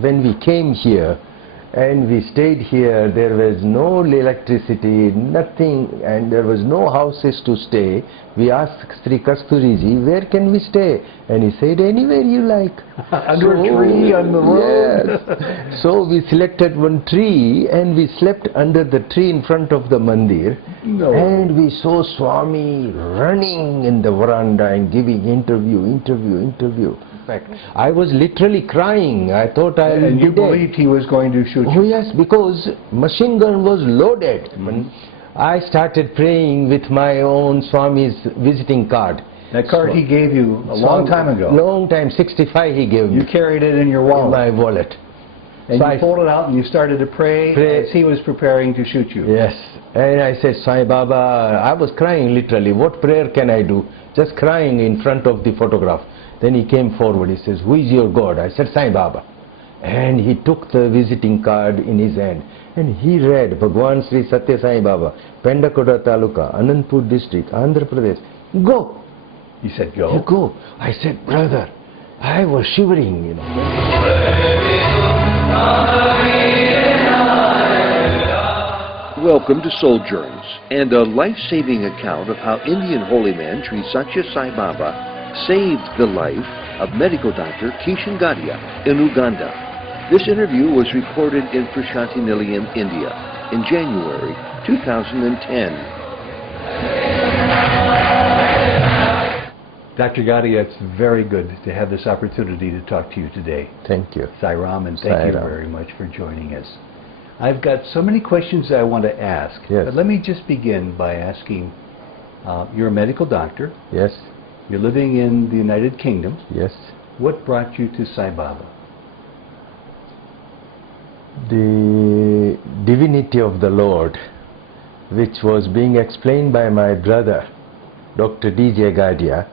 when we came here and we stayed here, there was no electricity, nothing, and there was no houses to stay. We asked Sri Kasturiji, where can we stay? And he said, anywhere you like. Under a tree on the road. Yes. So we selected one tree and we slept under the tree in front of the mandir. No. And we saw Swami running in the veranda and giving interview. In fact, I was literally crying. I thought I would be dead. And you believed he was going to shoot you? Oh yes, because machine gun was loaded. I started praying with my own Swami's visiting card. That card he gave you a long time ago. Long time, 65 he gave me. You carried it in your wallet. In my wallet. And so you pulled it out and you started to pray as he was preparing to shoot you. Yes. And I said, Sai Baba, I was crying literally. What prayer can I do? Just crying in front of the photograph. Then he came forward. He says, who is your God? I said, Sai Baba. And he took the visiting card in his hand. And he read, Bhagavan Sri Sathya Sai Baba, Pendakoda Taluka, Anandpur district, Andhra Pradesh. Go. He said, go? You go. I said, brother, I was shivering, you know. Welcome to Souljourns, and a life-saving account of how Indian holy man Sri Sathya Sai Baba saved the life of medical doctor Kishan Gadhia in Uganda. This interview was recorded in Prashanti Nilayam, India, in January 2010. Dr. Gadhia, it's very good to have this opportunity to talk to you today. Thank you. Sai Ram, and thank you very much for joining us. I've got so many questions I want to ask, but let me just begin by asking, you're a medical doctor. Yes. You're living in the United Kingdom. Yes. What brought you to Sai Baba? The divinity of the Lord, which was being explained by my brother, Dr. D.J. Gadhia,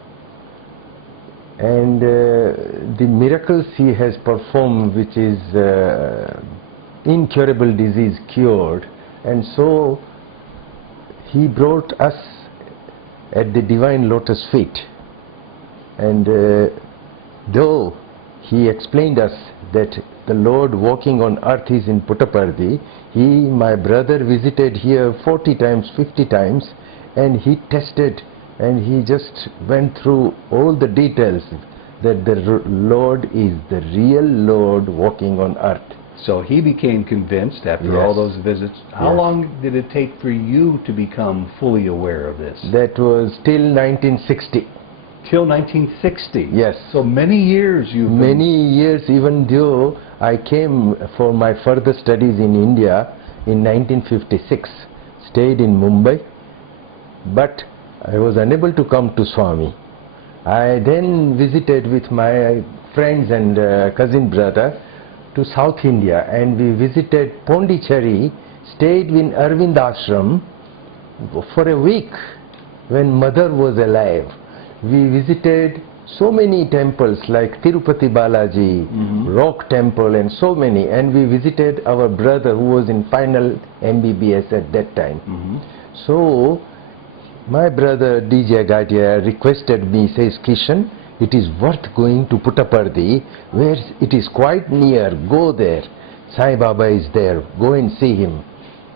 and the miracles he has performed, which is incurable disease cured, and so he brought us at the divine lotus feet. And though he explained us that the Lord walking on earth is in Puttaparthi, my brother visited here 40 times, 50 times, and he tested and he just went through all the details that the Lord is the real Lord walking on earth. So he became convinced after all those visits. How long did it take for you to become fully aware of this? That was till 1960. Till 1960? Yes. So many years you've been... Many years, even though I came for my further studies in India in 1956, stayed in Mumbai, but I was unable to come to Swami. I then visited with my friends and cousin brother to South India, and we visited Pondicherry, stayed in Arvind Ashram for a week when mother was alive. We visited so many temples like Tirupati Balaji, Rock Temple, and so many, and we visited our brother who was in final MBBS at that time. So my brother DJ Gadhia requested me, says, Kishan, it is worth going to Puttaparthi, where it is quite near, go there. Sai Baba is there, go and see him.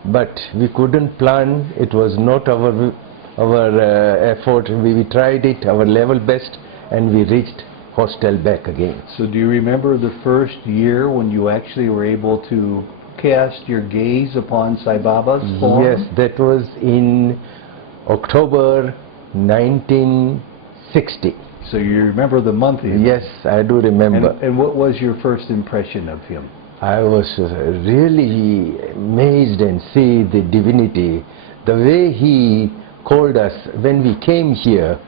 But we couldn't plan, it was not our effort. We tried it, our level best, and we reached hostel back again. So do you remember the first year when you actually were able to cast your gaze upon Sai Baba's form? Yes, that was in October 1960. So you remember the month? Yes, I do remember. And what was your first impression of him? I was really amazed and see the divinity. The way he called us when we came here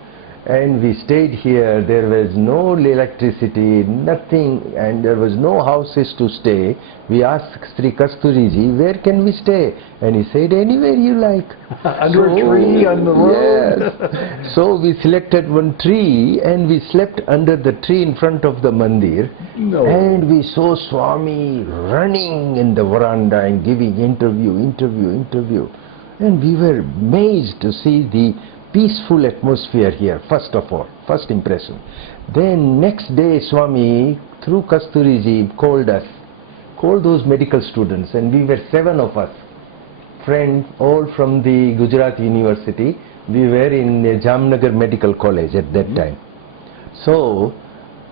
and we stayed here, there was no electricity, nothing, and there was no houses to stay. We asked Sri Kasturiji, where can we stay? And he said, anywhere you like. Under a tree on the road? Yes. So we selected one tree and we slept under the tree in front of the mandir. No. And we saw Swami running in the veranda and giving interview. And we were amazed to see the peaceful atmosphere here, first of all, first impression. Then next day Swami, through Kasturiji, called those medical students, and we were 7 of us, friends, all from the Gujarat University. We were in Jamnagar Medical College at that time. So,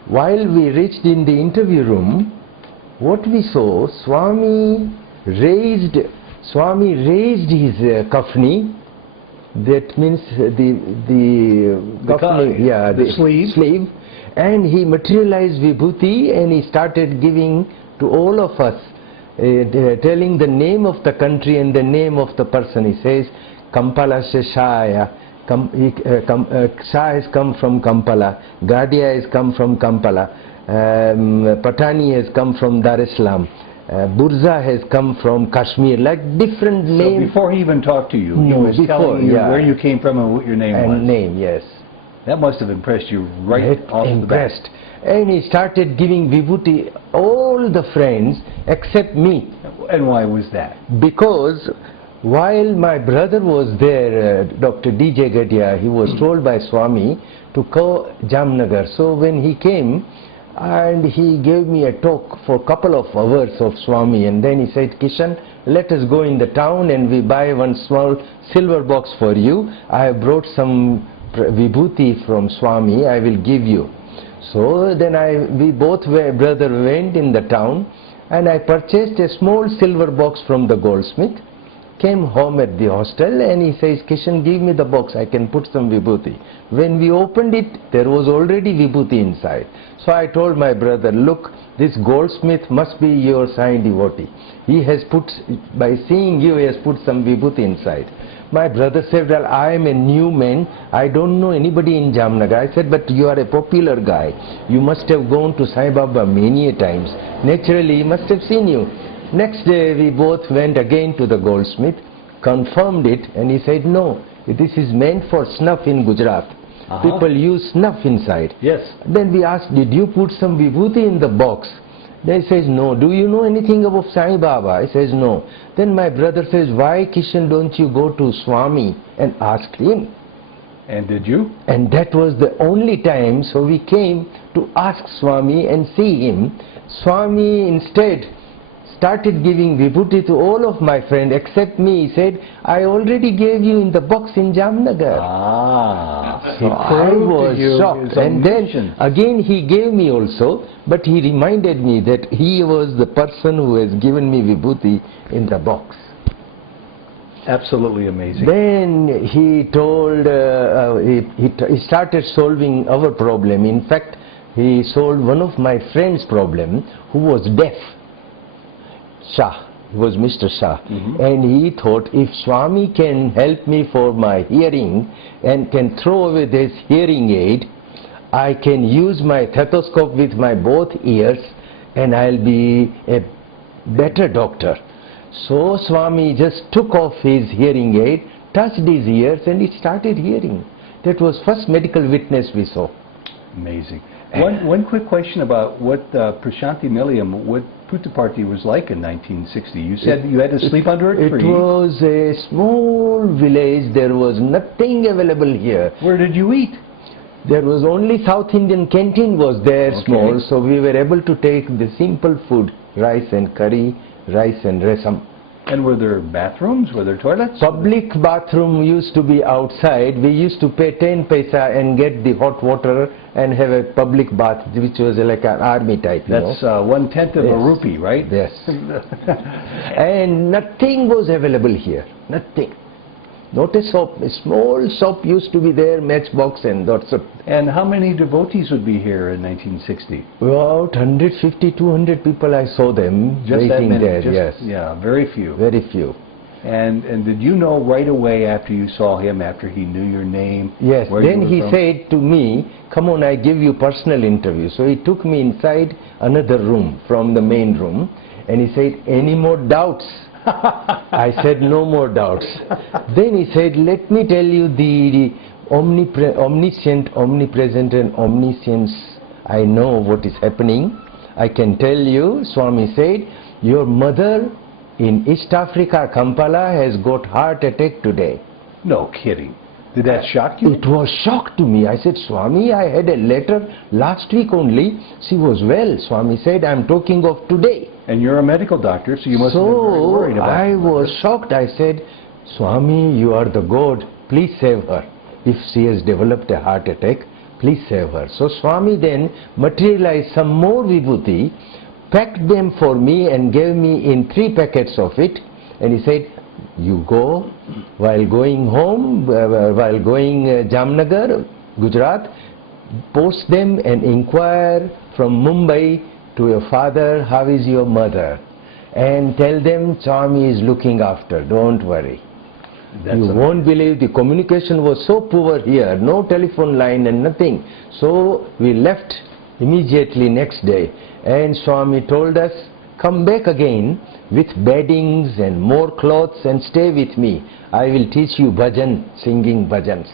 while we reached in the interview room, what we saw, Swami raised his kafni, that means the sleeve, and he materialized vibhuti, and he started giving to all of us, telling the name of the country and the name of the person. He says, Kampala se Shaya, Shah has come from Kampala, Gadhia has come from Kampala, Patani has come from Dar es Salaam, Burza has come from Kashmir, like different names. So before he even talked to you, he was telling you where you came from and what your name was. Name, yes. That must have impressed you right off the bat. And he started giving vibhuti all the friends except me. And why was that? Because while my brother was there, Dr. D.J. Gadhia, he was told by Swami to go Jamnagar. So when he came, and he gave me a talk for a couple of hours of Swami, and then he said, Kishan, let us go in the town and we buy one small silver box for you. I have brought some vibhuti from Swami, I will give you. So then we both brother went in the town, and I purchased a small silver box from the goldsmith, came home at the hostel, and he says, Kishan, give me the box, I can put some vibhuti. When we opened it, there was already vibhuti inside. So I told my brother, look, this goldsmith must be your Sai devotee. He has put, by seeing you, he has put some vibhuti inside. My brother said, well, I am a new man, I don't know anybody in Jamnagar. I said, but you are a popular guy. You must have gone to Sai Baba many times. Naturally, he must have seen you. Next day, we both went again to the goldsmith, confirmed it, and he said, no, this is meant for snuff in Gujarat. People use snuff inside. Yes. Then we asked, did you put some vibhuti in the box? Then he says, no. Do you know anything about Sai Baba? He says, no. Then my brother says, why, Kishan, don't you go to Swami and ask him? And did you? And that was the only time, so we came to ask Swami and see him. Swami instead started giving vibhuti to all of my friends except me. He said, I already gave you in the box in Jamnagar. So I was shocked. And then again he gave me also, but he reminded me that he was the person who has given me vibhuti in the box. Absolutely amazing. Then he told, he started solving our problem. In fact, he solved one of my friend's problem who was deaf. Shah, he was Mr. Shah, and he thought, if Swami can help me for my hearing and can throw away this hearing aid, I can use my stethoscope with my both ears and I'll be a better doctor. So Swami just took off his hearing aid, touched his ears, and he started hearing. That was first medical witness we saw. Amazing. One quick question about what Prashanti Nilayam, what Puttaparthi was like in 1960. You said you had to sleep under a tree. It was a small village. There was nothing available here. Where did you eat? There was only South Indian canteen was there, small, so we were able to take the simple food, rice and curry, rice and rasam. And were there bathrooms? Were there toilets? Public bathroom used to be outside. We used to pay 10 paisa and get the hot water and have a public bath, which was like an army type. That's 1/10 of a rupee, right? Yes. And nothing was available here. Nothing. Not a shop. A small shop used to be there, matchbox and lots of. And how many devotees would be here in 1960? About 150, 200 people I saw them waiting there. Yes. Yeah, very few. Very few. And did you know right away after you saw him, after he knew your name? Yes. Then he said to me, come on, I give you personal interview. So he took me inside another room from the main room, and he said, any more doubts? I said, no more doubts. Then he said, let me tell you the omniscient, omnipresent and omniscience. I know what is happening. I can tell you, Swami said, your mother in East Africa, Kampala, has got heart attack today. No kidding. Did that shock you? It was shock to me. I said, Swami, I had a letter last week only. She was well. Swami said, I'm talking of today. And you're a medical doctor, so you must have been very worried about I was shocked. I said, Swami, you are the God. Please save her. If she has developed a heart attack, please save her. So Swami then materialized some more vibhuti, packed them for me and gave me in 3 packets of it. And he said, you go, while going home, while going Jamnagar, Gujarat, post them and inquire from Mumbai to your father, how is your mother? And tell them Swami is looking after, don't worry. You won't believe the communication was so poor here, no telephone line and nothing. So we left immediately next day, and Swami told us, come back again with beddings and more clothes and stay with me. I will teach you bhajan, singing bhajans.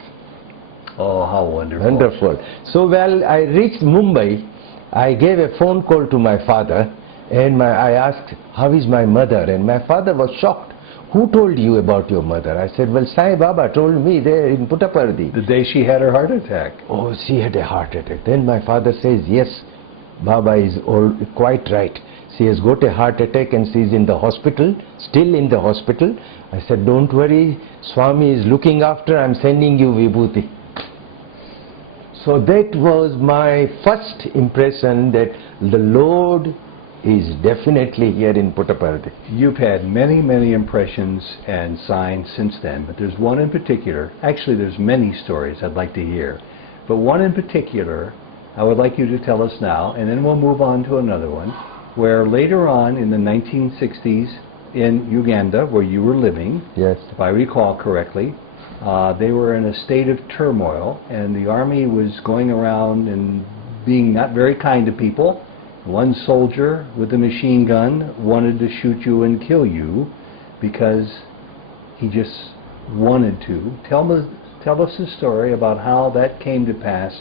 Oh, how wonderful. Wonderful. So while I reached Mumbai, I gave a phone call to my father, and I asked, how is my mother? And my father was shocked. Who told you about your mother? I said, well, Sai Baba told me there in Puttaparthi. The day she had her heart attack. Oh, she had a heart attack. Then my father says, yes, Baba is quite right. She has got a heart attack and she is in the hospital, still in the hospital. I said, don't worry, Swami is looking after, I'm sending you vibhuti. So that was my first impression that the Lord is definitely here in Puttaparthi. You've had many, many impressions and signs since then, but there's one in particular. Actually, there's many stories I'd like to hear, but one in particular I would like you to tell us now, and then we'll move on to another one, where later on in the 1960s in Uganda, where you were living, yes, if I recall correctly, they were in a state of turmoil, and the army was going around and being not very kind to people. One soldier with a machine gun wanted to shoot you and kill you because he just wanted to. Tell us the story about how that came to pass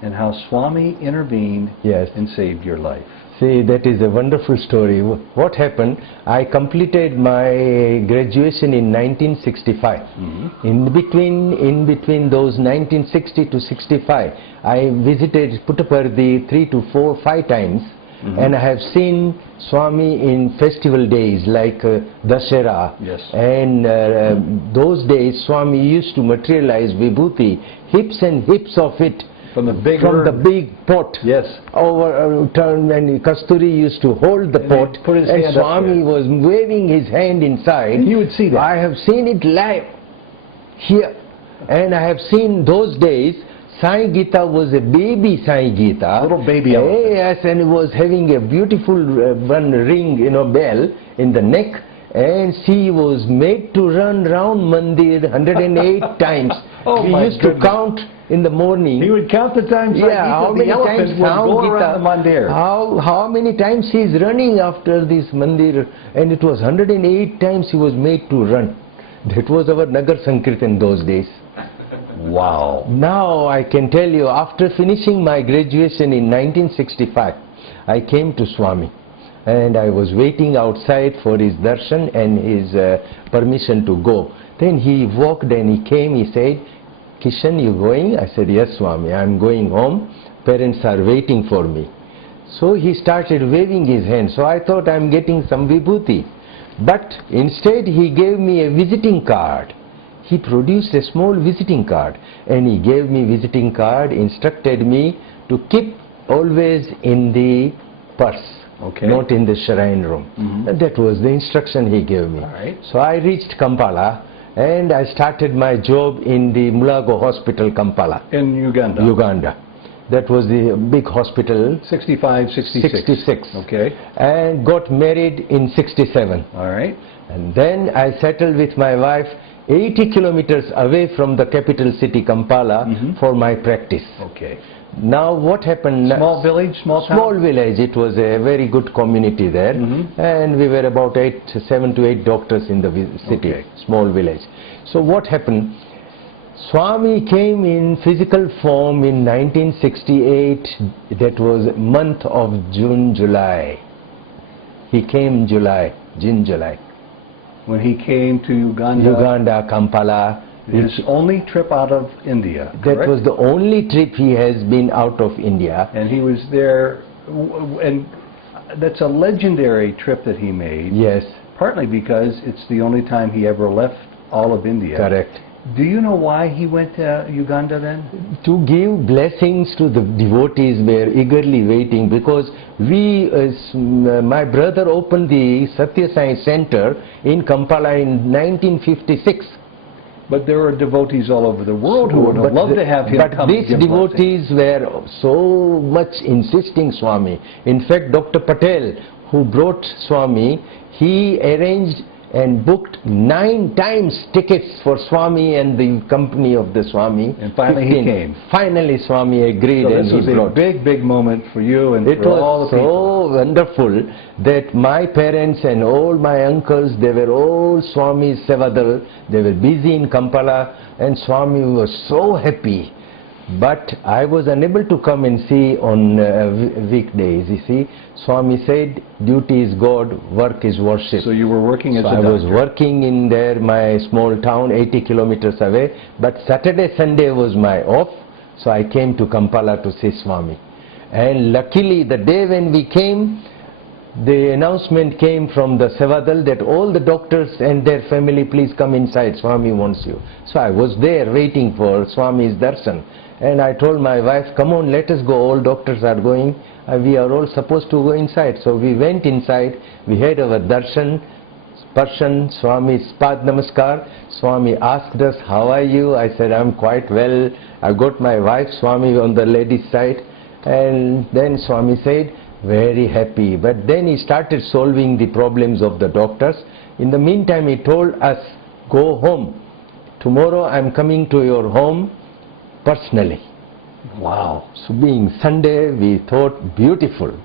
and how Swami intervened, yes, and saved your life. See, that is a wonderful story. What happened, I completed my graduation in 1965. Mm-hmm. In between those 1960 to 65, I visited Puttaparthi 3 to 4, 5 times. Mm-hmm. And I have seen Swami in festival days like Dashera. Yes. And those days Swami used to materialize vibhuti, heaps and heaps of it. From the big pot. Yes. Turn, and Kasturi used to hold the pot, put his and hand Swami was waving his hand inside. And you would see that. I have seen it live here, and I have seen those days. Sai Gita was a baby Sai Gita. Little baby. Yes, and it was having a beautiful one ring, bell in the neck, and she was made to run round Mandir 108 times. Oh, we used to count in the morning. He would count the times. Yeah, how many times around the mandir. How many times he is running after this mandir, and it was 108 times he was made to run. That was our Nagar Sankirtan those days. Wow. Now I can tell you, after finishing my graduation in 1965, I came to Swami, and I was waiting outside for his darshan and his permission to go. Then he walked and he came, he said, Kishan, you going? I said, yes, Swami, I am going home. Parents are waiting for me. So he started waving his hand. So I thought I am getting some vibhuti. But instead he gave me a visiting card. He produced a small visiting card, and he gave me visiting card, instructed me to keep always in the purse, okay, not in the shrine room. Mm-hmm. And that was the instruction he gave me. All right. So I reached Kampala, and I started my job in the Mulago Hospital, Kampala. In Uganda? Uganda. That was the big hospital. 65, 66. 66. Okay. And got married in 67. All right. And then I settled with my wife 80 kilometers away from the capital city, Kampala, mm-hmm, for my practice. Okay. Now what happened? Small village, small town? Small village. It was a very good community there. Mm-hmm. And we were about 7 to 8 doctors in the city, okay, small village. So what happened? Swami came in physical form in 1968. That was month of June, July. He came in July, June, July. When he came to Uganda? Uganda, Kampala, His only trip out of India, That correct? was the only trip he has been out of India. And he was there, and that's a legendary trip that he made. Yes, Partly because it's the only time he ever left all of India. correct. Do you know why he went to Uganda then? To give blessings to the devotees were eagerly waiting, because my brother opened the Sathya Science Center in Kampala in 1956. But there are devotees all over the world who would have loved to have him But come these give blessings. devotees were so much insisting Swami. In fact, Dr. Patel, who brought Swami, he arranged and booked 9 times tickets for Swami and the company of the Swami. And finally he came. Finally Swami agreed, So and this he was brought. a big, big moment for you and It for all was the people. so wonderful that my parents and all my uncles, they were all Swami's Sevadal. They were busy in Kampala, and Swami was so happy. But I was unable to come and see on weekdays, you see. Swami said, duty is God, work is worship. So you were working as So a I doctor. was working in there, my small town, 80 kilometers away. But Saturday, Sunday was my off, so I came to Kampala to see Swami. And luckily, the day when we came, the announcement came from the Sevadal that all the doctors and their family, please come inside, Swami wants you. So I was there waiting for Swami's darshan. And I told my wife, come on, let us go, all doctors are going, we are all supposed to go inside. So we went inside, we had our darshan, Sparshan, Swami's Pad Namaskar. Swami asked us, how are you? I said, I'm quite well. I got my wife, Swami, on the ladies' side. And then Swami said, very happy. But then he started solving the problems of the doctors. In the meantime, he told us, go home. Tomorrow I'm coming to your home personally. Wow. So being Sunday, we thought beautiful.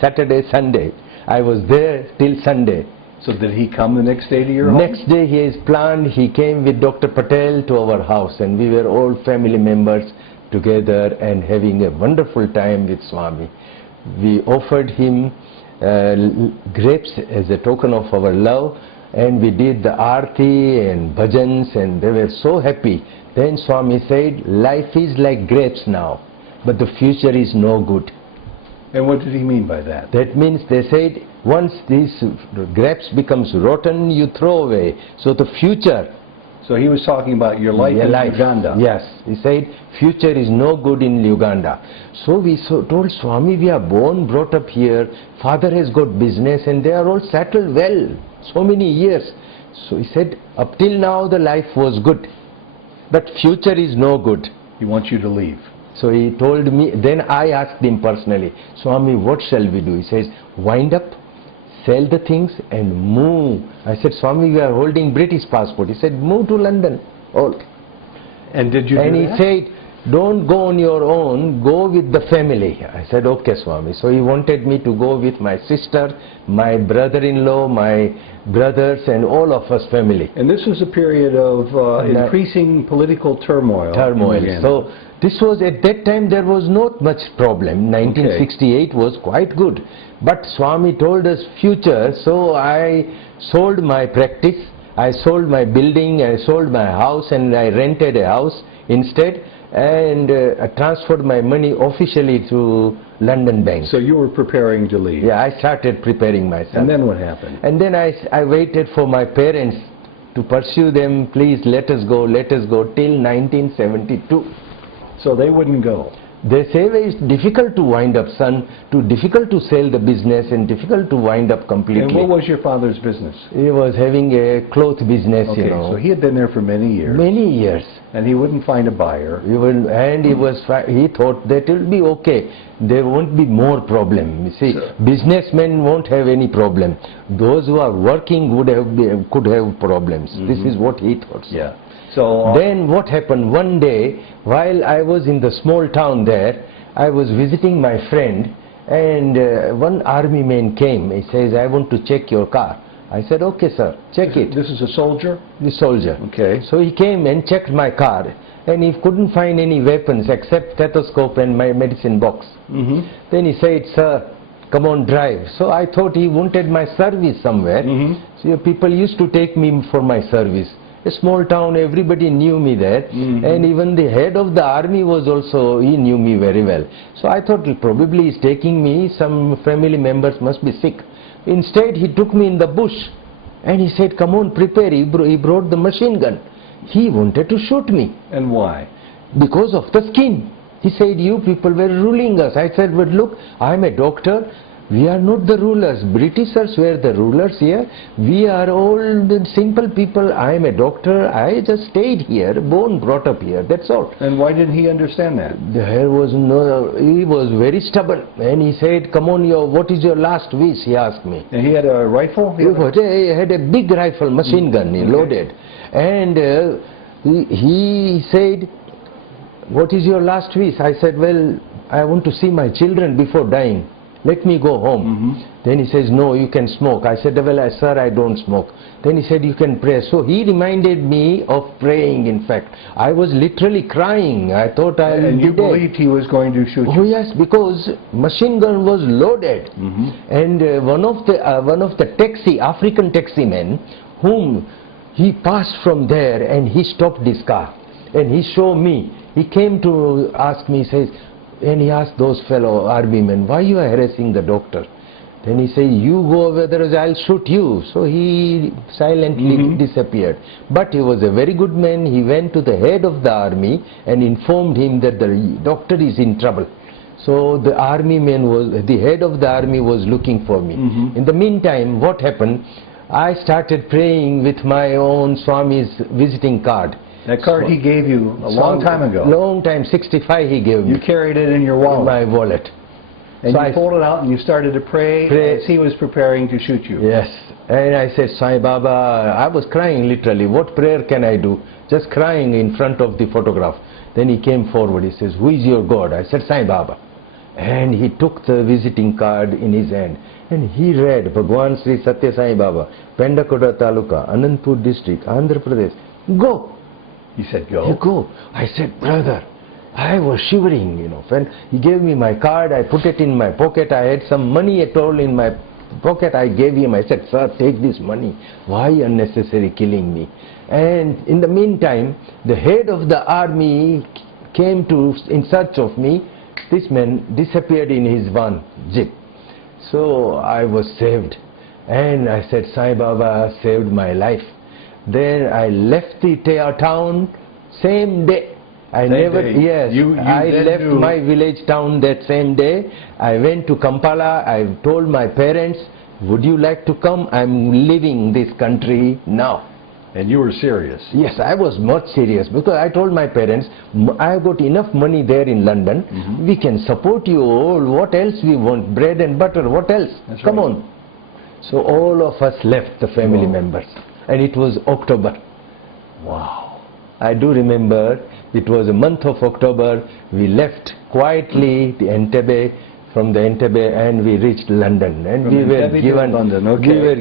Saturday, Sunday. I was there till Sunday. So did he come the next day to your home? Next day he has planned, he came with Dr. Patel to our house, and we were all family members together and having a wonderful time with Swami. We offered him grapes as a token of our love, and we did the arti and bhajans, and they were so happy. Then Swami said, life is like grapes now, but the future is no good. And what did he mean by that? That means they said, once these grapes becomes rotten, you throw away. So the future. So he was talking about your life in Uganda. Yes, he said, future is no good in Uganda. So we told Swami, we are born, brought up here, father has got business and they are all settled well, so many years. So he said, up till now the life was good, but future is no good. He wants you to leave. So he told me, then I asked him personally, Swami, what shall we do? He says, wind up, sell the things and move. I said, Swami, we are holding British passport. He said, move to London. All. And did you do And he that? said, don't go on your own, go with the family. I said, okay, Swami. So he wanted me to go with my sister, my brother-in-law, my brothers, and all of us family. And this was a period of increasing political turmoil. in Uganda. So this was, at that time there was not much problem. 1968 was quite good. But Swami told us future, so I sold my practice, I sold my building, I sold my house, and I rented a house instead, and I transferred my money officially to London Bank. So you were preparing to leave. Yeah, I started preparing myself. And then what happened? And then I waited for my parents to pursue them, please let us go, till 1972. So they wouldn't go. They say it's difficult to wind up, son, difficult to sell the business and difficult to wind up completely. And what was your father's business? He was having a cloth business, Okay, you know. so he had been there for many years. Many years. And he wouldn't find a buyer. He thought that it will be okay. There won't be more problem. You see, businessmen won't have any problem. Those who are working could have problems. This is what he thought. Yeah. So then what happened, one day while I was in the small town there, I was visiting my friend, and one army man came. He says, I want to check your car. I said, okay sir, check it. This is a soldier? The soldier. Okay. So he came and checked my car, and he couldn't find any weapons except stethoscope and my medicine box. Then he said, sir, come on, drive. So I thought he wanted my service somewhere. So people used to take me for my service. a small town, everybody knew me there, and even the head of the army was also, he knew me very well. So I thought probably he's taking me, some family members must be sick. Instead he took me in the bush and he said, come on, prepare. He brought the machine gun. He wanted to shoot me. And why? Because of the skin. He said, you people were ruling us. I said, but look, I'm a doctor. We are not the rulers. Britishers were the rulers here. We are all the simple people. I am a doctor. I just stayed here, born, brought up here. That's all. And why didn't he understand that? There was no, he was very stubborn. And he said, come on, what is your last wish? He asked me. And he had a rifle? He had a big rifle, machine gun, he loaded. And he said, what is your last wish? I said, well, I want to see my children before dying. Let me go home. Then he says, no, you can smoke. I said, well, sir, I don't smoke. Then he said, you can pray. So he reminded me of praying, in fact. I was literally crying. I thought I would be dead. And you believed he was going to shoot you? Oh yes, because machine gun was loaded. And one of the taxi, African taxi men, whom he passed from there and he stopped his car. And he showed me. He came to ask me, says, and he asked those fellow army men, why you are harassing the doctor? Then he said, you go over there, I'll shoot you. So he silently disappeared. But he was a very good man. He went to the head of the army and informed him that the doctor is in trouble. So the army man was, the head of the army was looking for me. In the meantime, what happened? I started praying with my own Swami's visiting card. That card he gave you a long time ago. Long time, 65 he gave me. You carried it in your wallet. In my wallet. And so you pulled it out and you started to pray as he was preparing to shoot you. Yes. And I said, Sai Baba, I was crying literally. What prayer can I do? Just crying in front of the photograph. Then he came forward. He says, who is your God? I said, Sai Baba. And he took the visiting card in his hand. And he read, Bhagavan Sri Sathya Sai Baba, Pendakoda Taluka, Anandpur District, Andhra Pradesh. Go. He said, go. You go. I said, brother, I was shivering, you know. When he gave me my card, I put it in my pocket. I had some money at all in my pocket. I gave him. I said, sir, take this money. Why unnecessary killing me? And in the meantime, the head of the army came in search of me. This man disappeared in his van, jeep. So I was saved. And I said, Sai Baba saved my life. Then I left the town same day. I left my village town that same day. I went to Kampala. I told my parents, would you like to come? I'm leaving this country now. And you were serious? Yes, I was much serious because I told my parents, I got enough money there in London. We can support you all. What else we want? Bread and butter. What else? Come on. So all of us left, the family members. And it was October. Wow. I do remember it was a month of October. We left quietly the Entebbe, from the Entebbe, and we reached London. And we were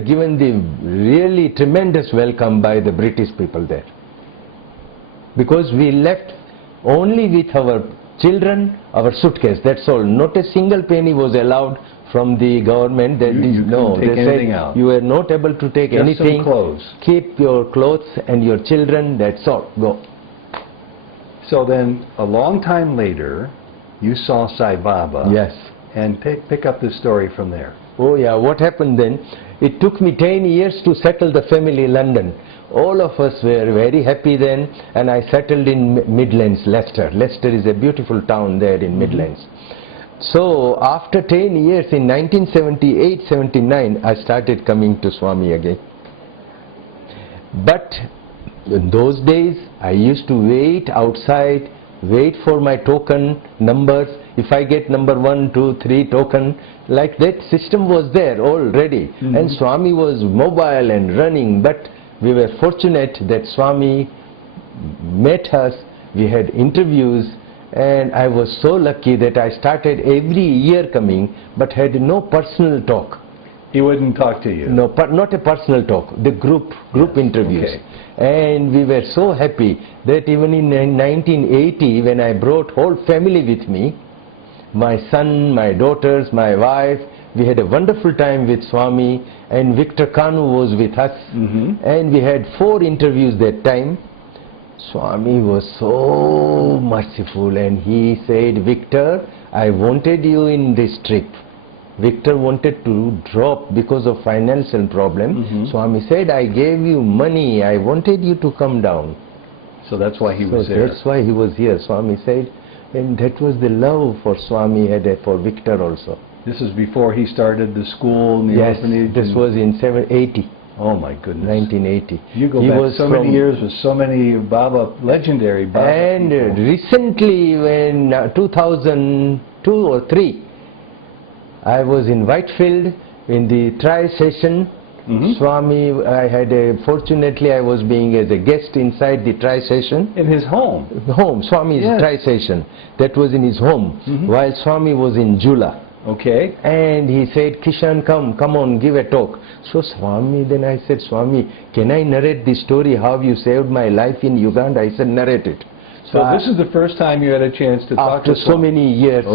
given the really tremendous welcome by the British people there. Because we left only with our children, our suitcase, that's all. Not a single penny was allowed from the government. That they said you were not able to take anything. Some clothes. Keep your clothes and your children, that's all. Go. So then, a long time later, you saw Sai Baba. Yes. And pick up the story from there. Oh yeah, what happened then? It took me 10 years to settle the family in London. All of us were very happy then, and I settled in Midlands, Leicester. Leicester is a beautiful town there in Midlands. So after 10 years, in 1978-79, I started coming to Swami again. But in those days, I used to wait outside, wait for my token numbers. If I get number 1, 2, 3 token, like that system was there already. And Swami was mobile and running, but we were fortunate that Swami met us. We had interviews. And I was so lucky that I started every year coming, but had no personal talk. He wouldn't talk to you? No, not a personal talk, the group interviews. Okay. And we were so happy that even in 1980, when I brought whole family with me, my son, my daughters, my wife, We had a wonderful time with Swami, and Victor Kanu was with us, and we had 4 interviews that time. Swami was so merciful, and he said, Victor, I wanted you in this trip. Victor wanted to drop because of financial problem. Swami said, I gave you money, I wanted you to come down. So that's why he was there. That's why he was here, Swami said. And that was the love for Swami had for Victor also. This is before he started the school and the orphanage? This was in 80. Oh my goodness. 1980. You go back so many years with so many Baba, legendary Baba and people. Recently, when 2002 or 3, I was in Whitefield in the tri-session. Swami, fortunately I was being as a guest inside the tri-session. In his home? Swami's tri-session. That was in his home, while Swami was in Jula. Okay. And he said, Kishan, come on, give a talk. So Swami, then I said, Swami, can I narrate the story how you saved my life in Uganda? I said, narrate it. So this is the first time you had a chance to talk to Swami. After so many years,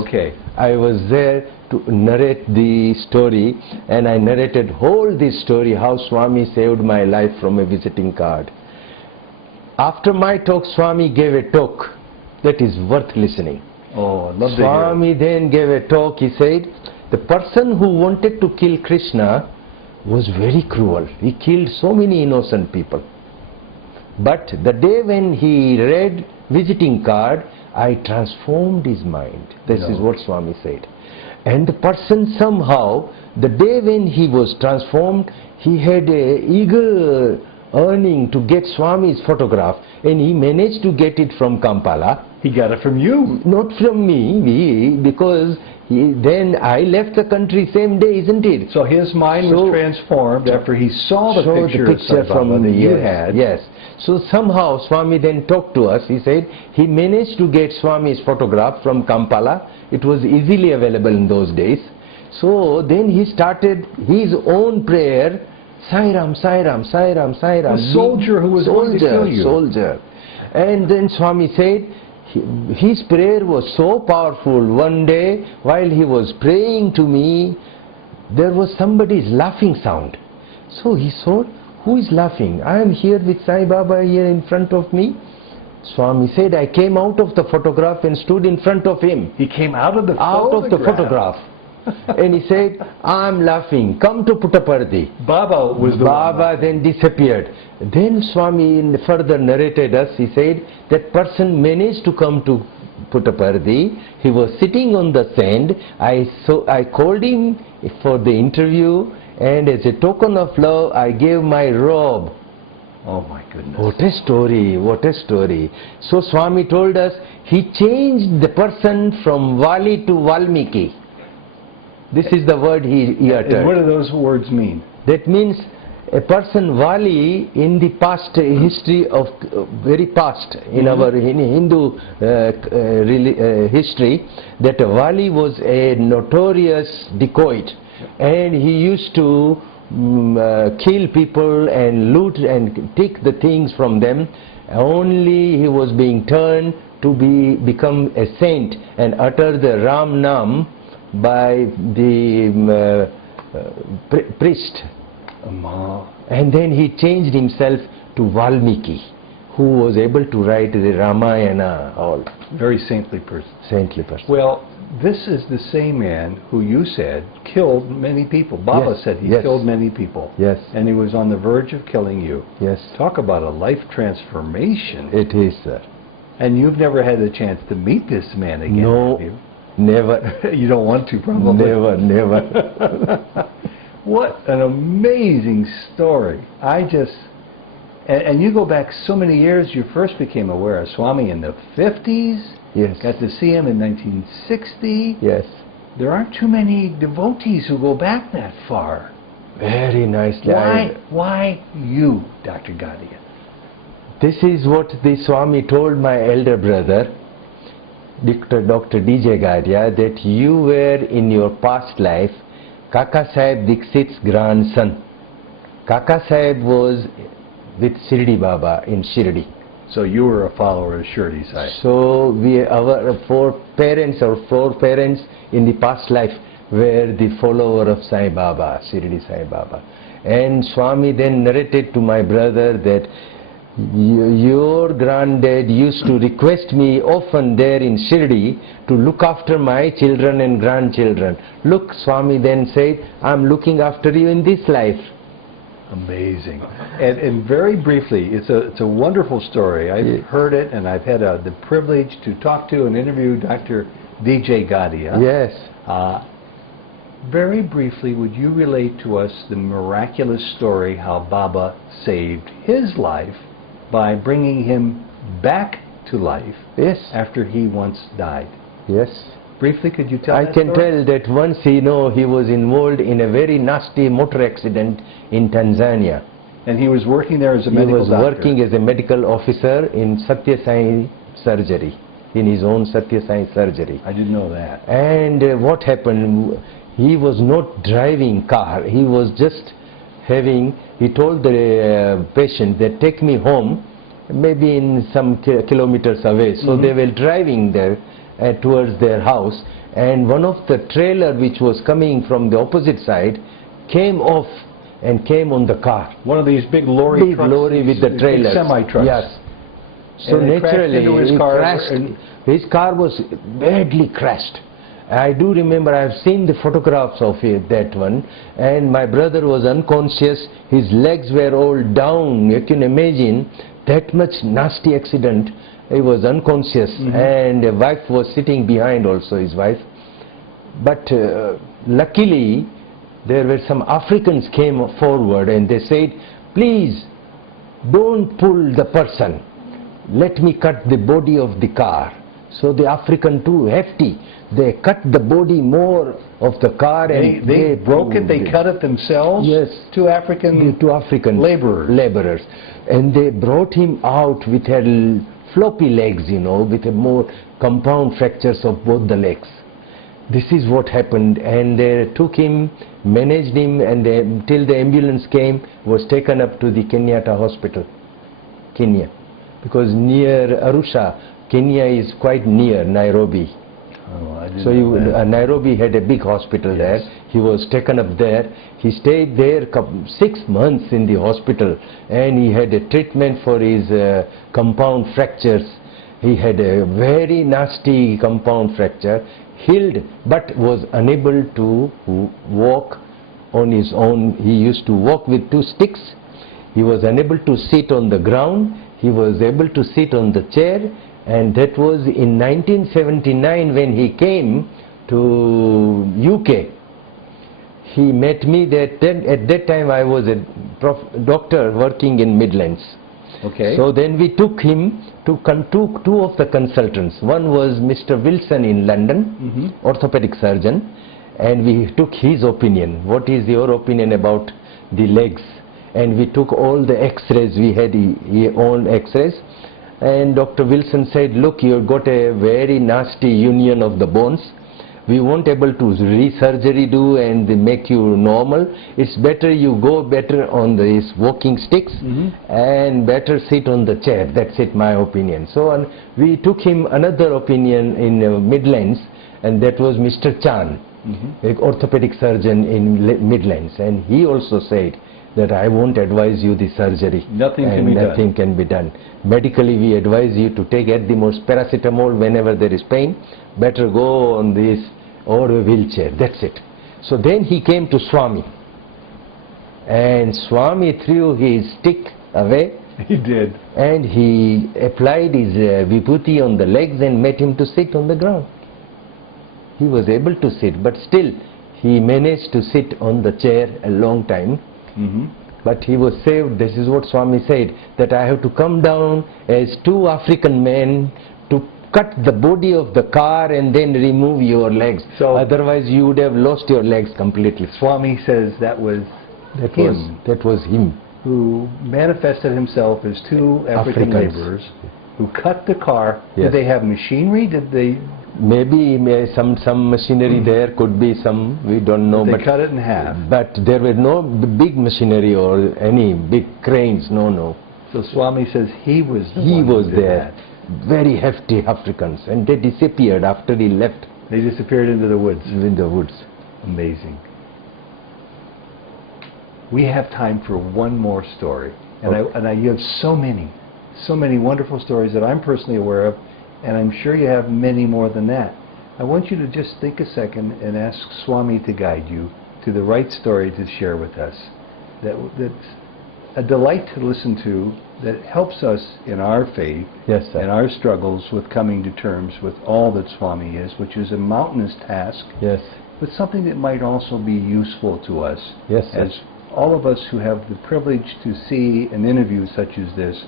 I was there to narrate the story, and I narrated whole this story, how Swami saved my life from a visiting card. After my talk, Swami gave a talk that is worth listening. Oh, I'd love to hear. Swami then gave a talk. He said, the person who wanted to kill Krishna was very cruel. He killed so many innocent people. But the day when he read visiting card, I transformed his mind. This is what Swami said. And the person somehow, the day when he was transformed, he had a eager yearning to get Swami's photograph, and he managed to get it from Kampala. He got it from you? Not from me, because then I left the country same day, isn't it? So his mind was transformed after he saw the picture from that you had. Yes. So somehow Swami then talked to us. He said he managed to get Swami's photograph from Kampala. It was easily available in those days. So then he started his own prayer, Sai Ram, Sai Ram, Sai Ram, Sai Ram. A soldier who was going to kill you. Soldier. And then Swami said, his prayer was so powerful. One day, while he was praying to me, there was somebody's laughing sound. So he saw, who is laughing? I am here with Sai Baba here in front of me. Swami said, I came out of the photograph and stood in front of him. He came out of the photograph. And he said, I'm laughing, come to Puttaparthi. Baba was the Baba then disappeared. Then Swami further narrated us. He said, that person managed to come to Puttaparthi. He was sitting on the sand. I called him for the interview, and as a token of love, I gave my robe. Oh my goodness. What a story, what a story. So Swami told us, he changed the person from Vali to Valmiki. This is the word he uttered. And what do those words mean? That means a person Vali in the past history of very past in our Hindu history, that Vali was a notorious dacoit, and he used to kill people and loot and take the things from them. Only he was being turned to become a saint and utter the Ram Nam by the priest. And then he changed himself to Valmiki, who was able to write the Ramayana. All very saintly person. Saintly person. Well, this is the same man who you said killed many people. Baba said he killed many people. Yes. And he was on the verge of killing you. Yes. Talk about a life transformation. It is, sir. And you've never had the chance to meet this man again, no, have you? Never. You don't want to, probably. Never, never. What an amazing story. And you go back so many years. You first became aware of Swami in the 50s. Yes. Got to see him in 1960. Yes. There aren't too many devotees who go back that far. Very nicely. Why you, Dr. Gadhia? This is what the Swami told my elder brother, Dr. DJ Gadhia, that you were in your past life Kaka Sahib Dixit's grandson. Kaka Sahib was with Shirdi Baba in Shirdi. So you were a follower of Shirdi Sai. So our four parents in the past life, were the follower of Sai Baba, Shirdi Sai Baba. And Swami then narrated to my brother that your granddad used to request me often there in Shirdi to look after my children and grandchildren. Look, Swami then said, I'm looking after you in this life. Amazing. And very briefly, it's a wonderful story. I've heard it, and I've had the privilege to talk to and interview Dr. DJ Gadhia. Yes. Very briefly, would you relate to us the miraculous story how Baba saved his life by bringing him back to life after he once died? Yes. Briefly, could you tell I that can story? tell that once, he was involved in a very nasty motor accident in Tanzania. And he was working there as a medical doctor. He was working as a medical officer in Sathya Sai surgery, in his own Sathya Sai surgery. I didn't know that. And what happened, he was not driving car, he was just he told the patient that take me home, maybe in some kilometers away. So they were driving there towards their house, and one of the trailer which was coming from the opposite side came off and came on the car. One of these big lorry big trucks, lorry with the trailers. Semi-trucks. Yes. So And it crashed naturally into his he car crashed. and- His car was badly crashed. I do remember, I have seen the photographs of it, that one, and my brother was unconscious, his legs were all down. You can imagine that much nasty accident. He was unconscious, and a wife was sitting behind also, his wife. But luckily there were some Africans came forward and they said, please don't pull the person, let me cut the body of the car. So the African too hefty, they cut the body more of the car, and they broke it, they cut it themselves? Yes. Two African laborers. And they brought him out with her floppy legs, with a more compound fractures of both the legs. This is what happened, and they took him, managed him, and till the ambulance came, was taken up to the Kenyatta hospital, Kenya, because near Arusha, Kenya is quite near Nairobi. Oh, I didn't So know that. Nairobi had a big hospital there. He was taken up there. He stayed there 6 months in the hospital, and he had a treatment for his compound fractures. He had a very nasty compound fracture, healed, but was unable to walk on his own. He used to walk with 2 sticks. He was unable to sit on the ground. He was able to sit on the chair. And that was in 1979 when he came to UK. He met me at that time I was a doctor working in Midlands. Okay. So then we took him to 2 of the consultants. One was Mr. Wilson in London, orthopedic surgeon, and we took his opinion. What is your opinion about the legs? And we took all the x-rays, we had his own x-rays. And Dr. Wilson said, look, you've got a very nasty union of the bones. We won't able to re-surgery do and make you normal. It's better you go better on these walking sticks and better sit on the chair. That's it, my opinion. So we took him another opinion in Midlands, and that was Mr. Chan, an orthopedic surgeon in Midlands. And he also said that I won't advise you the surgery. Nothing can be done. Medically, we advise you to take at the most paracetamol whenever there is pain. Better go on this or a wheelchair. That's it. So then he came to Swami, and Swami threw his stick away. He did. And he applied his vibhuti on the legs and made him to sit on the ground. He was able to sit, but still he managed to sit on the chair a long time. But he was saved. This is what Swami said, that I have to come down as 2 African men to cut the body of the car and then remove your legs. So otherwise you would have lost your legs completely. Swami says that was him who manifested himself as 2 African Africans. laborers who cut the car. Yes. Did they have machinery? Did they? Maybe some machinery there, could be some, we don't know. They cut it in half. But there were no big machinery or any big cranes, no. So Swami says he was the He one who was did there. that. Very hefty Africans, and they disappeared after he left They disappeared into the woods. in the woods. Amazing. We have time for one more story. And you have so many wonderful stories that I'm personally aware of, and I'm sure you have many more than that. I want you to just think a second and ask Swami to guide you to the right story to share with us. That's a delight to listen to, that helps us in our faith, Yes, sir. and our struggles with coming to terms with all that Swami is, which is a mountainous task, Yes. but something that might also be useful to us. Yes, sir. As all of us who have the privilege to see an interview such as this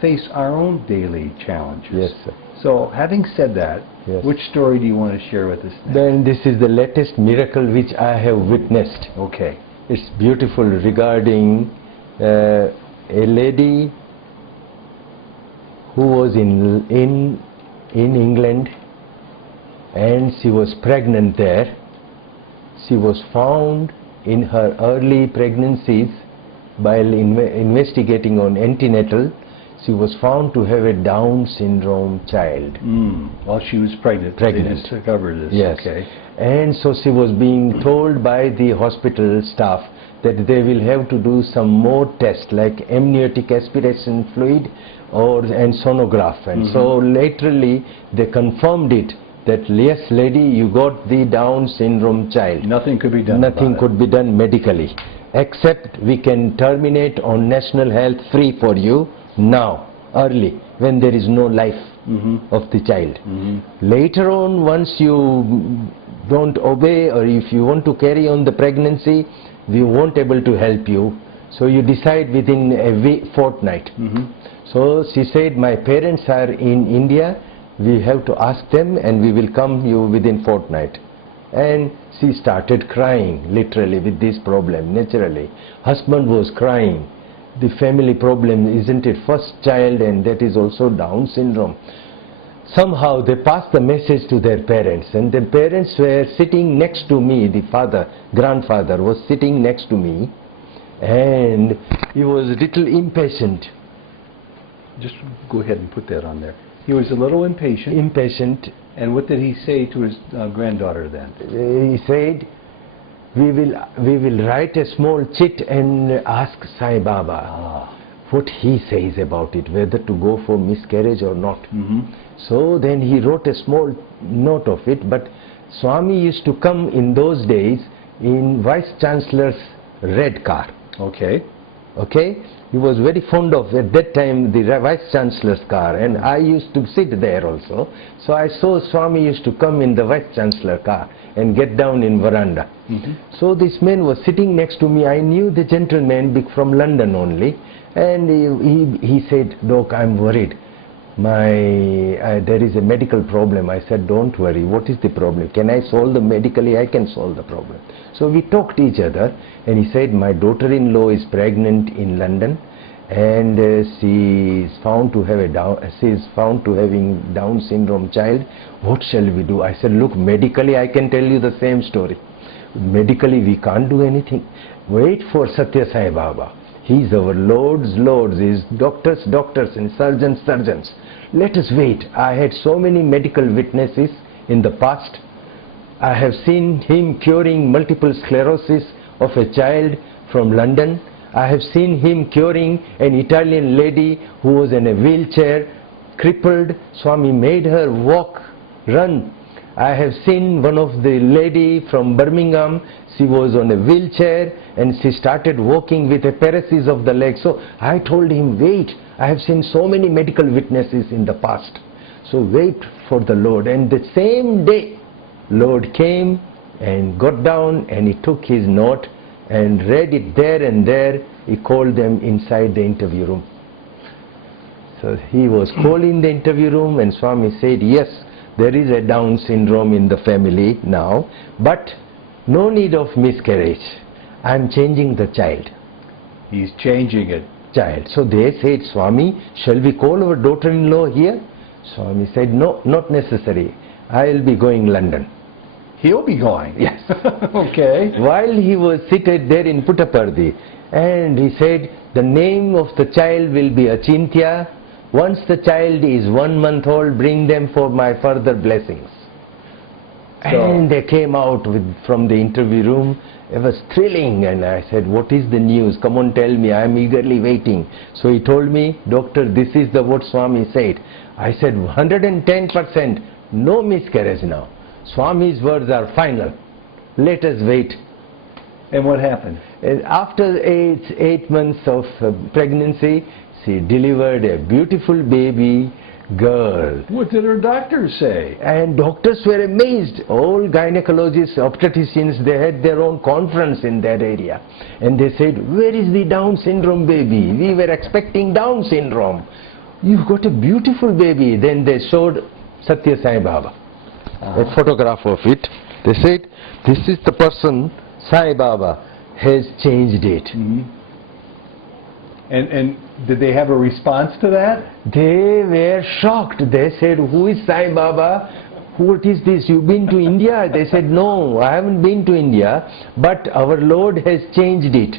face our own daily challenges. Yes, sir. So, having said that, Yes. which story do you want to share with us next? Then this is the latest miracle which I have witnessed. Okay. It's beautiful, regarding a lady who was in England, and she was pregnant there. She was found in her early pregnancies, while investigating on antenatal. She was found to have a Down syndrome child. While she was pregnant. Pregnant. They discovered this. Yes. Okay. And so she was being told by the hospital staff that they will have to do some more tests, like amniotic aspiration fluid and sonograph. And so laterally they confirmed it, that yes, lady, you got the Down syndrome child. Nothing could be done. Nothing could be done medically, except we can terminate on national health free for you now, early, when there is no life of the child. Later on, once you don't obey, or if you want to carry on the pregnancy, we won't able to help you. So you decide within a fortnight. So she said, my parents are in India, we have to ask them, and we will come you within fortnight. And she started crying, literally, with this problem, naturally. Husband was crying. The family problem, isn't it? First child, and that is also Down syndrome. Somehow they passed the message to their parents, and their parents were sitting next to me. The grandfather was sitting next to me, and he was a little impatient. Just go ahead and put that on there. He was a little impatient. Impatient. And what did he say to his granddaughter then? He said, we will write a small chit and ask Sai Baba what he says about it, whether to go for miscarriage or not. So then he wrote a small note of it, but Swami used to come in those days in Vice Chancellor's red car. Okay. Okay? He was very fond of, at that time, the Vice Chancellor's car, and I used to sit there also. So I saw Swami used to come in the Vice Chancellor car and get down in veranda. So this man was sitting next to me. I knew the gentleman from London only, and he said, Doc, I'm worried. There is a medical problem. I said, don't worry. What is the problem? Can I solve the medically? I can solve the problem. So we talked to each other, and he said, my daughter-in-law is pregnant in London, and she is found to have having Down syndrome child. What shall we do? I said, look, medically I can tell you the same story. Medically we can't do anything. Wait for Sathya Sai Baba. He is our Lord's Lords. He is doctors, and surgeons, surgeons. Let us wait. I had so many medical witnesses in the past. I have seen him curing multiple sclerosis of a child from London. I have seen him curing an Italian lady who was in a wheelchair, crippled. Swami made her walk, run. I have seen one of the lady from Birmingham. She was on a wheelchair and she started walking with a paresis of the leg. So I told him, wait, I have seen so many medical witnesses in the past. So wait for the Lord. And the same day, Lord came and got down, and he took his note and read it there and there. He called them inside the interview room. So he was called in the interview room, and Swami said, yes, there is a Down syndrome in the family now, but no need of miscarriage. I am changing the child. He's changing it. Child. So they said, Swami, shall we call our daughter-in-law here? Swami said, no, not necessary. I will be going London. He'll be going? Yes. Okay. While he was seated there in Puttaparthi, and he said, the name of the child will be Achintya. Once the child is 1 month old, bring them for my further blessings. And they came out from the interview room. It was thrilling, and I said, what is the news? Come on, tell me. I am eagerly waiting. So he told me, doctor, this is what Swami said. I said, 110%, no miscarriage now. Swami's words are final. Let us wait. And what happened? After 8 months of pregnancy, she delivered a beautiful baby girl. What did her doctors say? And doctors were amazed. All gynecologists, obstetricians, they had their own conference in that area. And they said, where is the Down syndrome baby? We were expecting Down syndrome. You've got a beautiful baby. Then they showed Sathya Sai Baba, a photograph of it. They said, this is the person, Sai Baba has changed it. And did they have a response to that? They were shocked. They said, who is Sai Baba? What is this? You've been to India? They said, no, I haven't been to India, but our Lord has changed it.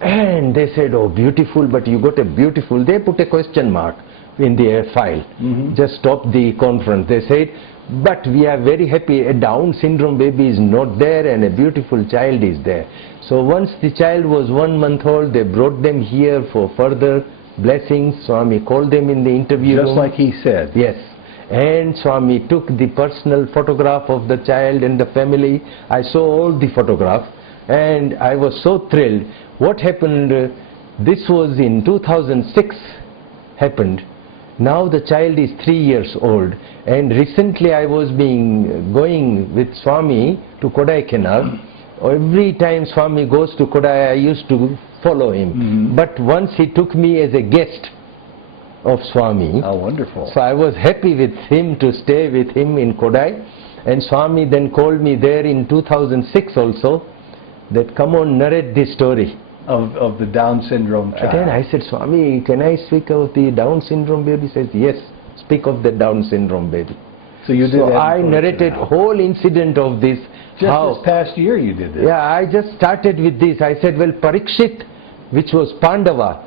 And they said, oh, beautiful, but you got a beautiful. They put a question mark in their file. Just stop the conference. They said, but we are very happy, a Down syndrome baby is not there and a beautiful child is there. So once the child was 1 month old, they brought them here for further blessings. Swami called them in the interview room. Just like he said. Yes. And Swami took the personal photograph of the child and the family. I saw all the photographs and I was so thrilled. What happened, this was in 2006 happened. Now the child is 3 years old, and recently I was going with Swami to Kodaikanal. Every time Swami goes to Kodai, I used to follow him. But once he took me as a guest of Swami. How wonderful. So I was happy with him to stay with him in Kodai. And Swami then called me there in 2006 also, that come on, narrate this story. Of the Down syndrome child. Then I said, Swami, can I speak of the Down syndrome baby? He says, yes, speak of the Down syndrome baby. So you did So that I narrated whole incident of this. Just this past year you did this. Yeah, I just started with this. I said, well, Parikshit, which was Pandava,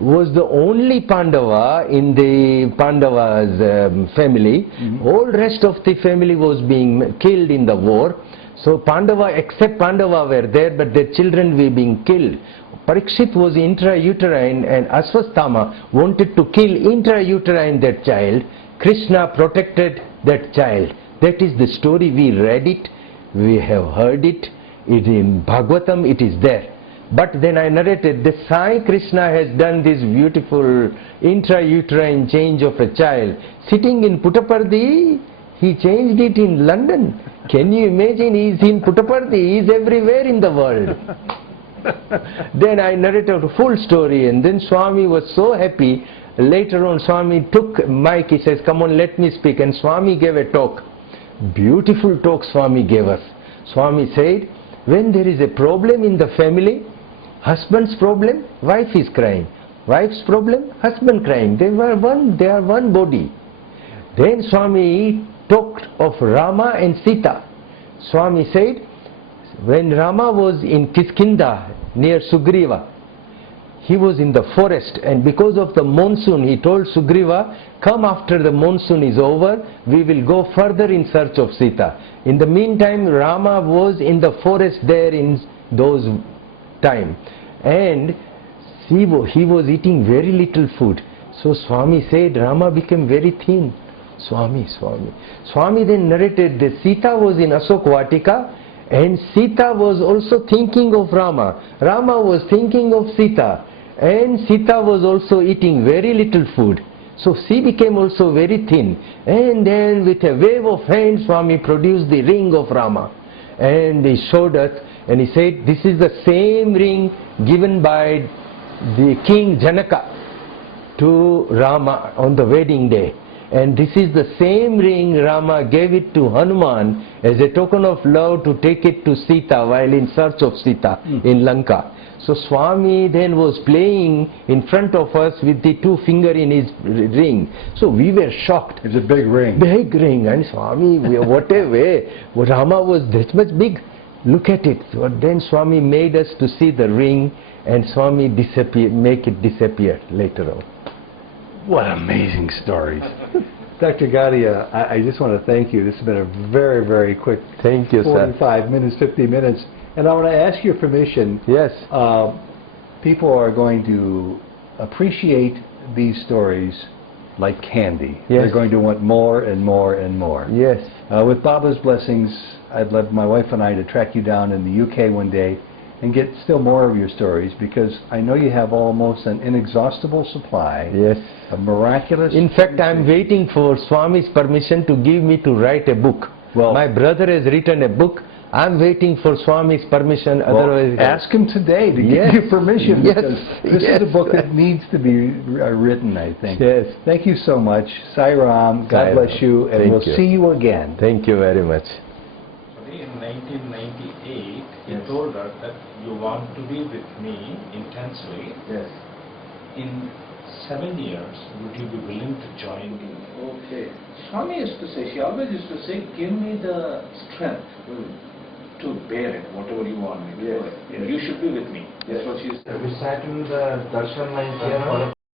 was the only Pandava in the Pandava's family. All rest of the family was being killed in the war. So Pandava, except Pandava were there, but their children were being killed. Parikshit was intrauterine and Aswasthama wanted to kill intrauterine that child. Krishna protected that child. That is the story. We read it, we have heard it, it in Bhagavatam it is there. But then I narrated that Sai Krishna has done this beautiful intrauterine change of a child. Sitting in Puttaparthi, he changed it in London. Can you imagine? He is in Puttaparthi, he is everywhere in the world. Then I narrated a full story, and then Swami was so happy. Later on Swami took mic, he says, come on, let me speak. And Swami gave a talk. Beautiful talk Swami gave us. Swami said, when there is a problem in the family, husband's problem, wife is crying. Wife's problem, husband crying. They are one body. Then Swami talked of Rama and Sita. Swami said, when Rama was in Kiskinda near Sugriva, he was in the forest, and because of the monsoon, he told Sugriva, come after the monsoon is over, we will go further in search of Sita. In the meantime, Rama was in the forest there in those time, and he was eating very little food. So Swami said, Rama became very thin. Swami then narrated that Sita was in Asok Vatika, and Sita was also thinking of Rama. Rama was thinking of Sita, and Sita was also eating very little food. So she became also very thin. And then with a wave of hand, Swami produced the ring of Rama. And he showed us, and he said, this is the same ring given by the King Janaka to Rama on the wedding day. And this is the same ring Rama gave it to Hanuman as a token of love to take it to Sita while in search of Sita in Lanka. So Swami then was playing in front of us with the 2 fingers in his ring. So we were shocked. It's a big ring. Big ring. And Swami, what a way. Rama was that much big. Look at it. So then Swami made us to see the ring, and Swami make it disappear later on. What amazing stories. Dr. Gadhia, I just want to thank you. This has been a very, very quick Thank you, sir. 45 minutes, 50 minutes. And I want to ask your permission. Yes. People are going to appreciate these stories like candy. Yes. They're going to want more and more and more. Yes. With Baba's blessings, I'd love my wife and I to track you down in the UK one day and get still more of your stories, because I know you have almost an inexhaustible supply Yes. of miraculous... In fact, I'm waiting for Swami's permission to give me to write a book. Well, my brother has written a book. I'm waiting for Swami's permission. Otherwise, ask him today to Yes. give you permission, Yes. because this Yes. is a book that needs to be written, I think. Yes. Thank you so much. Sai Ram, God Sai bless Ram. you, and Thank we'll you. see you again. Thank you very much. In 1998, he told us that you want to be with me intensely. Yes. In 7 years, would you be willing to join me? Okay. Swami used to say, she always used to say, give me the strength to bear it, whatever you want me to do it. You should be with me. That's what she used to say. We sat in the darshan line here for